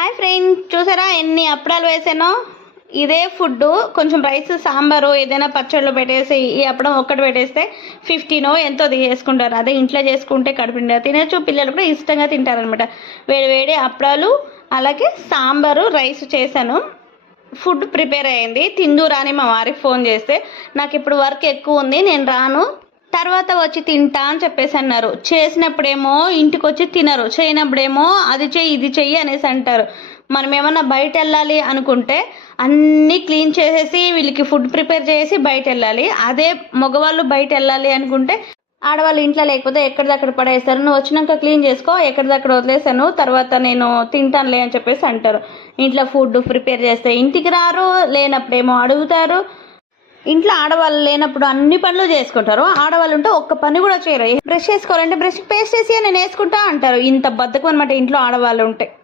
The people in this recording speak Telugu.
హాయ్ ఫ్రెండ్ చూసారా ఎన్ని అప్పడాలు వేసానో? ఇదే ఫుడ్ కొంచెం రైస్ సాంబారు ఏదైనా పచ్చళ్ళు పెట్టేసి ఈ అప్పడం ఒక్కటి పెట్టేస్తే ఫిఫ్టీనో ఎంతో చేసుకుంటారు అదే ఇంట్లో చేసుకుంటే కడుపుండా తినచ్చు పిల్లలు కూడా ఇష్టంగా తింటారనమాట వేడి వేడి అప్పడాలు అలాగే సాంబారు రైస్ చేశాను. ఫుడ్ ప్రిపేర్ అయ్యింది తిందురాని మా వారికి ఫోన్ చేస్తే నాకు ఇప్పుడు వర్క్ ఎక్కువ ఉంది నేను రాను. తర్వాత వచ్చి తింటా అని చెప్పేసి అన్నారు. చేసినప్పుడేమో ఇంటికి వచ్చి తినరు. చేయనప్పుడేమో అది చెయ్యి ఇది చెయ్యి అనేసి అంటారు. మనం ఏమన్నా బయట వెళ్ళాలి అనుకుంటే అన్నీ క్లీన్ చేసేసి వీళ్ళకి ఫుడ్ ప్రిపేర్ చేసి బయట వెళ్ళాలి అదే మగవాళ్ళు బయట వెళ్ళాలి అనుకుంటే ఆడవాళ్ళు ఇంట్లో లేకపోతే ఎక్కడిదక్కడ పడేస్తారు. నువ్వు వచ్చినాక క్లీన్ చేసుకో ఎక్కడిదక్కడ వదిలేసాను తర్వాత నేను తింటానులే అని చెప్పేసి అంటారు. ఇంట్లో ఫుడ్ ప్రిపేర్ చేస్తే ఇంటికి రారు లేనప్పుడేమో అడుగుతారు. ఇంట్లో ఆడవాళ్ళు లేనప్పుడు అన్ని పనులు చేసుకుంటారు. ఆడవాళ్ళు ఉంటే ఒక్క పని కూడా చేయరు. బ్రష్ చేసుకోవాలంటే బ్రష్ పేస్ట్ వేసి నేను వేసుకుంటా అంటారు. ఇంత బద్దకం అనమాట ఇంట్లో ఆడవాళ్ళు ఉంటే.